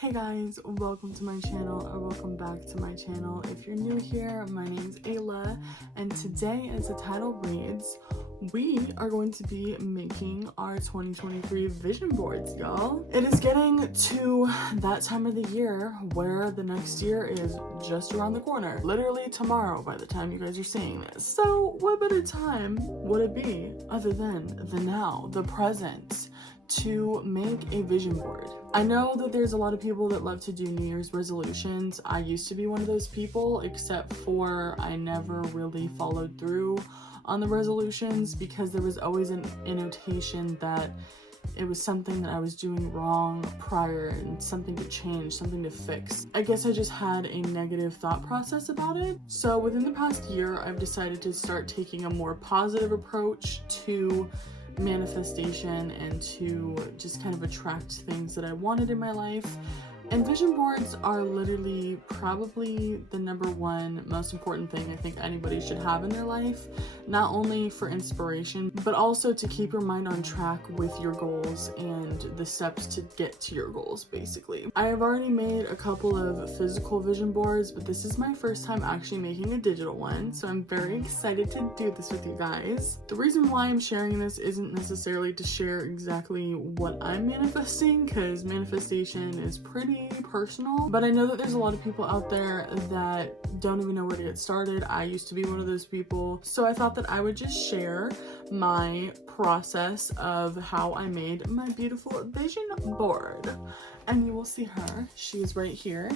Hey guys, welcome to my channel, or welcome back to my channel. If you're new here, my name's Ayla, and today, as the title reads, we are going to be making our 2023 vision boards, y'all. It is getting to that time of the year where the next year is just around the corner. Literally tomorrow by the time you guys are seeing this. So what better time would it be other than the now, the present, to make a vision board? I know that there's a lot of people that love to do New Year's resolutions. I used to be one of those people, except for I never really followed through on the resolutions because there was always an annotation that it was something that I was doing wrong prior and something to change, something to fix. I guess I just had a negative thought process about it. So within the past year, I've decided to start taking a more positive approach to manifestation and to just kind of attract things that I wanted in my life. And vision boards are literally probably the number one most important thing I think anybody should have in their life, not only for inspiration, but also to keep your mind on track with your goals and the steps to get to your goals, basically. I have already made a couple of physical vision boards, but this is my first time actually making a digital one, so I'm very excited to do this with you guys. The reason why I'm sharing this isn't necessarily to share exactly what I'm manifesting, because manifestation is pretty personal, but I know that there's a lot of people out there that don't even know where to get started. I used to be one of those people, so I thought that I would just share my process of how I made my beautiful vision board. And you will see her. She is right here,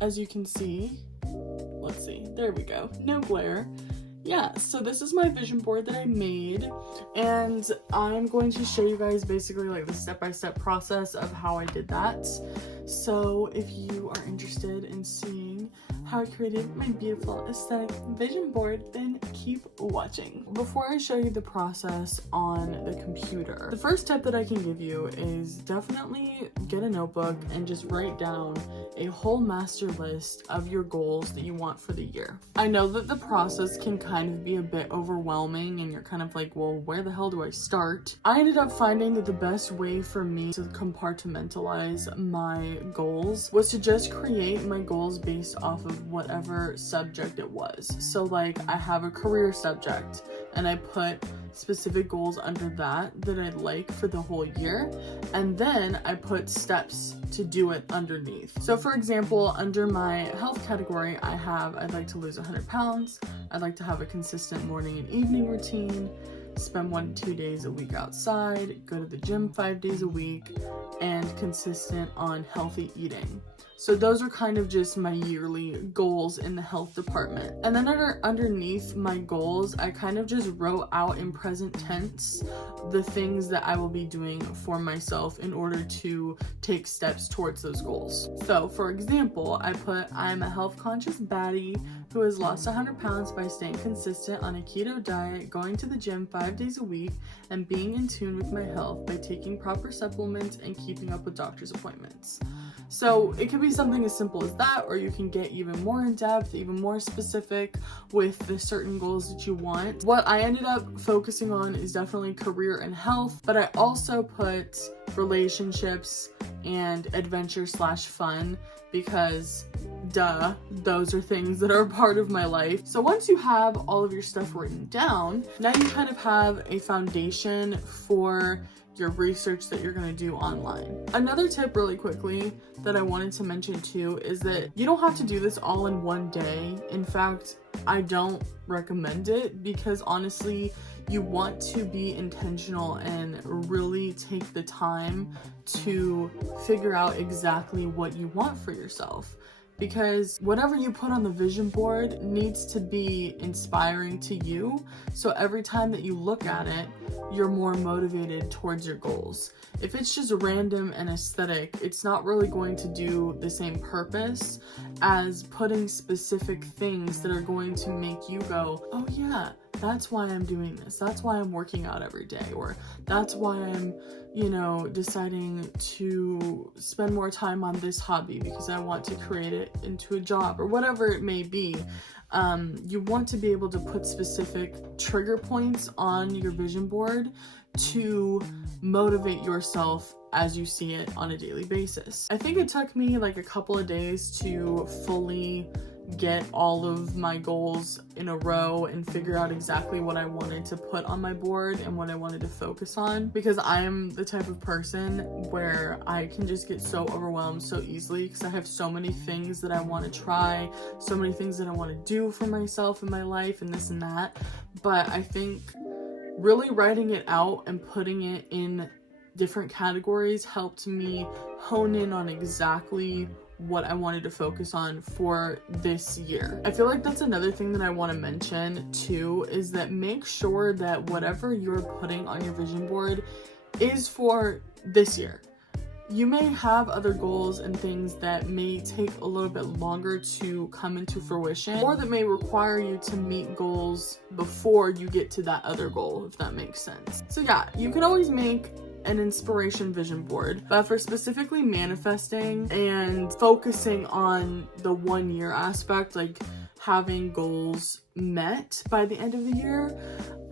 as you can see. Let's see, there we go, no glare. Yeah, so this is my vision board that I made, and I'm going to show you guys basically like the step-by-step process of how I did that. So if you are interested in seeing how I created my beautiful aesthetic vision board, then keep watching. Before I show you the process on the computer, the first tip that I can give you is definitely get a notebook and just write down a whole master list of your goals that you want for the year. I know that the process can kind of be a bit overwhelming and you're kind of like, well, where the hell do I start? I ended up finding that the best way for me to compartmentalize my goals was to just create my goals based off of whatever subject it was. So like I have a career subject and I put specific goals under that I'd like for the whole year, and then I put steps to do it underneath. So for example, under my health category, I'd like to lose 100 pounds, I'd like to have a consistent morning and evening routine, spend 1 to 2 days a week outside, go to the gym 5 days a week, and consistent on healthy eating. So those are kind of just my yearly goals in the health department. And then underneath my goals, I kind of just wrote out in present tense the things that I will be doing for myself in order to take steps towards those goals. So for example, I put, I'm a health conscious baddie who has lost 100 pounds by staying consistent on a keto diet, going to the gym 5 days a week, and being in tune with my health by taking proper supplements and keeping up with doctor's appointments. So it could be something as simple as that, or you can get even more in depth, even more specific with the certain goals that you want. What I ended up focusing on is definitely career and health, but I also put relationships and adventure/fun because duh, those are things that are part of my life. So once you have all of your stuff written down, now you kind of have a foundation for your research that you're going to do online. Another tip really quickly that I wanted to mention too is that you don't have to do this all in one day. In fact, I don't recommend it because honestly, you want to be intentional and really take the time to figure out exactly what you want for yourself. Because whatever you put on the vision board needs to be inspiring to you. So every time that you look at it, you're more motivated towards your goals. If it's just random and aesthetic, it's not really going to do the same purpose as putting specific things that are going to make you go, oh yeah, that's why I'm doing this. That's why I'm working out every day. Or that's why I'm, deciding to spend more time on this hobby because I want to create it into a job or whatever it may be. You want to be able to put specific trigger points on your vision board to motivate yourself as you see it on a daily basis. I think it took me like a couple of days to fully get all of my goals in a row and figure out exactly what I wanted to put on my board and what I wanted to focus on, because I am the type of person where I can just get so overwhelmed so easily because I have so many things that I want to try, so many things that I want to do for myself in my life and this and that. But I think really writing it out and putting it in different categories helped me hone in on exactly what I wanted to focus on for this year. I feel like that's another thing that I want to mention too, is that make sure that whatever you're putting on your vision board is for this year. You may have other goals and things that may take a little bit longer to come into fruition, or that may require you to meet goals before you get to that other goal, if that makes sense. So yeah, you can always make an inspiration vision board, but for specifically manifesting and focusing on the 1 year aspect, like having goals met by the end of the year,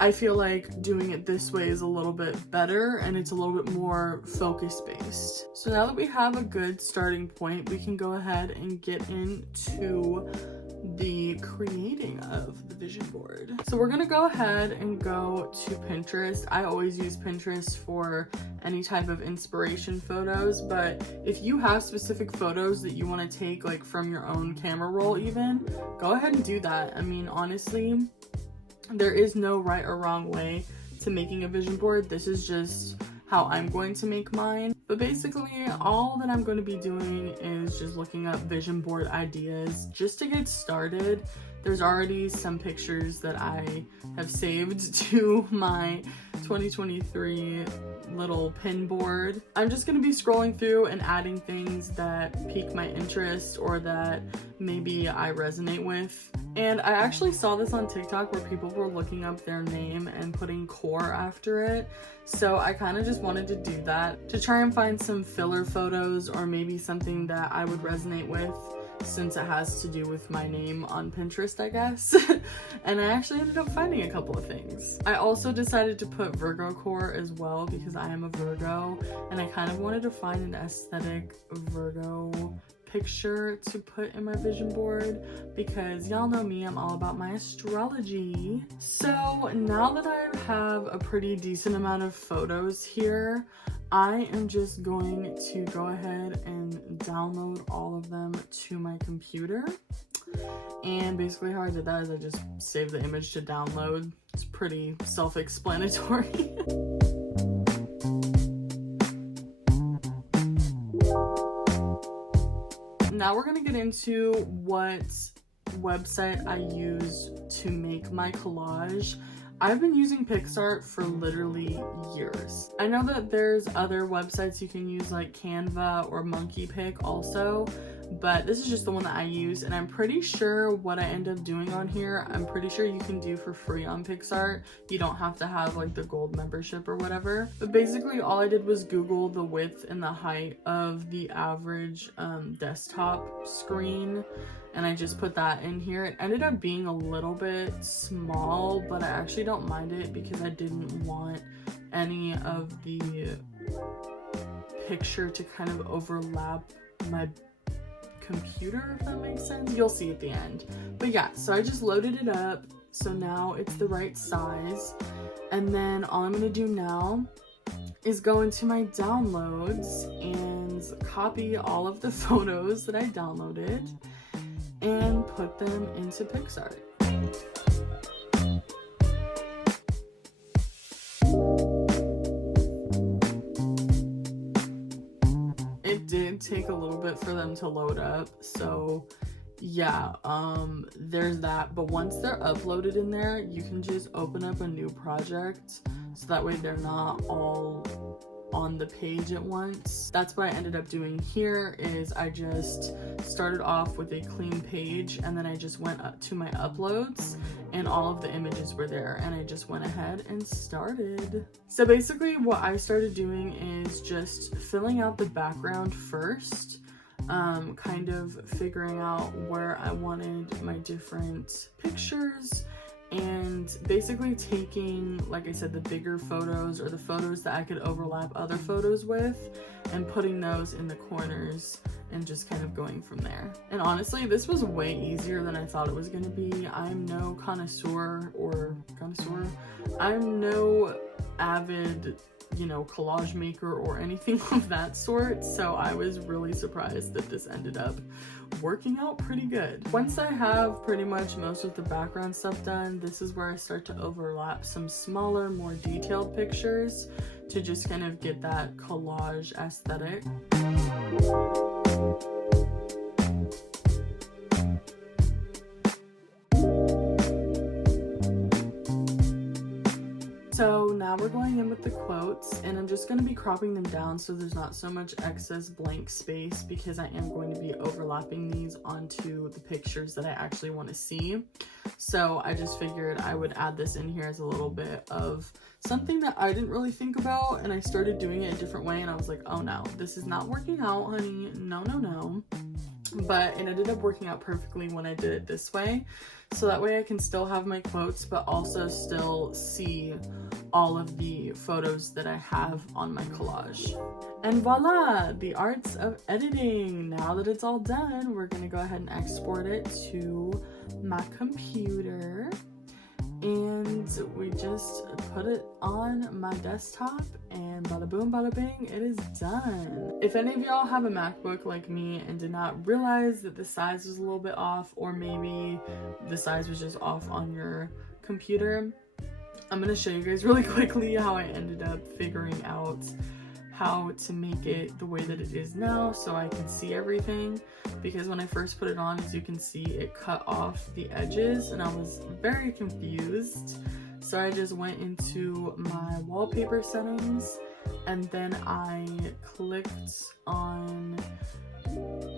I feel like doing it this way is a little bit better and it's a little bit more focus based. So now that we have a good starting point, we can go ahead and get into the creating of the vision board. So we're gonna go ahead and go to Pinterest. I always use Pinterest for any type of inspiration photos, but if you have specific photos that you want to take like from your own camera roll even, go ahead and do that. I mean, honestly, there is no right or wrong way to making a vision board. This is just how I'm going to make mine. But basically, all that I'm going to be doing is just looking up vision board ideas just to get started. There's already some pictures that I have saved to my 2023 little pin board. I'm just going to be scrolling through and adding things that pique my interest or that maybe I resonate with. And I actually saw this on TikTok where people were looking up their name and putting core after it. So I kind of just wanted to do that to try and find some filler photos or maybe something that I would resonate with, since it has to do with my name on Pinterest, I guess. And I actually ended up finding a couple of things. I also decided to put Virgo core as well because I am a Virgo and I kind of wanted to find an aesthetic Virgo picture to put in my vision board because y'all know me, I'm all about my astrology. So now that I have a pretty decent amount of photos here, I am just going to go ahead and download all of them to my computer. And basically how I did that is I just saved the image to download. It's pretty self-explanatory. Now we're gonna get into what website I use to make my collage. I've been using PicsArt for literally years. I know that there's other websites you can use like Canva or MonkeyPic also, but this is just the one that I use, and I'm pretty sure what I end up doing on here, I'm pretty sure you can do for free on PicsArt. You don't have to have like the gold membership or whatever. But basically all I did was Google the width and the height of the average desktop screen, and I just put that in here. It ended up being a little bit small, but I actually don't mind it because I didn't want any of the picture to kind of overlap my computer, if that makes sense. You'll see at the end. But yeah, so I just loaded it up. So now it's the right size. And then all I'm gonna do now is go into my downloads and copy all of the photos that I downloaded and put them into PicsArt. It did take a little bit for them to load up, so yeah, there's that. But once they're uploaded in there, you can just open up a new project, so that way they're not all on the page at once. That's what I ended up doing here, is I just started off with a clean page and then I just went up to my uploads and all of the images were there, and I just went ahead and started. So basically what I started doing is just filling out the background first, kind of figuring out where I wanted my different pictures and basically taking, like I said, the bigger photos or the photos that I could overlap other photos with and putting those in the corners and just kind of going from there. And honestly, this was way easier than I thought it was going to be. I'm no connoisseur. I'm no avid, you know, collage maker or anything of that sort, so I was really surprised that this ended up working out pretty good. Once I have pretty much most of the background stuff done, this is where I start to overlap some smaller, more detailed pictures to just kind of get that collage aesthetic. So now we're going in with the quotes, and I'm just going to be cropping them down so there's not so much excess blank space, because I am going to be overlapping these onto the pictures that I actually want to see. So I just figured I would add this in here as a little bit of something that I didn't really think about, and I started doing it a different way, and I was like, oh no, this is not working out, honey. No. But it ended up working out perfectly when I did it this way. So that way I can still have my quotes, but also still see all of the photos that I have on my collage. And voila, the arts of editing. Now that it's all done, we're gonna go ahead and export it to my computer. And we just put it on my desktop, and bada boom, bada bing, it is done. If any of y'all have a MacBook like me and did not realize that the size was a little bit off, or maybe the size was just off on your computer, I'm gonna show you guys really quickly how I ended up figuring out how to make it the way that it is now so I can see everything, because when I first put it on, as you can see, it cut off the edges and I was very confused. So I just went into my wallpaper settings, and then I clicked on,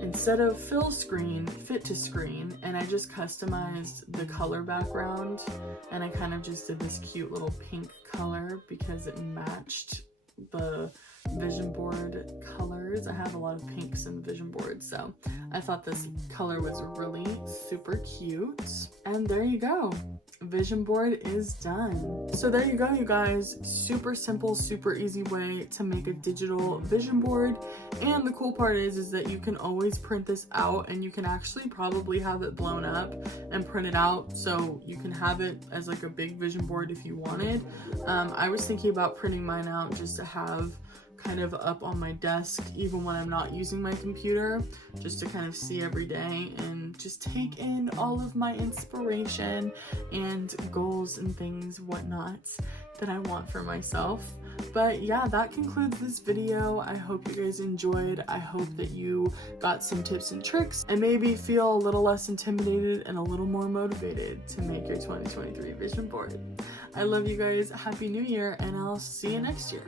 instead of fill screen, fit to screen, and I just customized the color background, and I kind of just did this cute little pink color because it matched the vision board colors. I have a lot of pinks in the vision board, so I thought this color was really super cute. And there you go, vision board is done. So there you go, you guys. Super simple, super easy way to make a digital vision board. And the cool part is that you can always print this out, and you can actually probably have it blown up and print it out, so you can have it as like a big vision board if you wanted. I was thinking about printing mine out just to have kind of up on my desk even when I'm not using my computer, just to kind of see every day and just take in all of my inspiration and goals and things, whatnot, that I want for myself. But yeah, that concludes this video. I hope you guys enjoyed. I hope that you got some tips and tricks and maybe feel a little less intimidated and a little more motivated to make your 2023 vision board. I love you guys. Happy New Year, and I'll see you next year.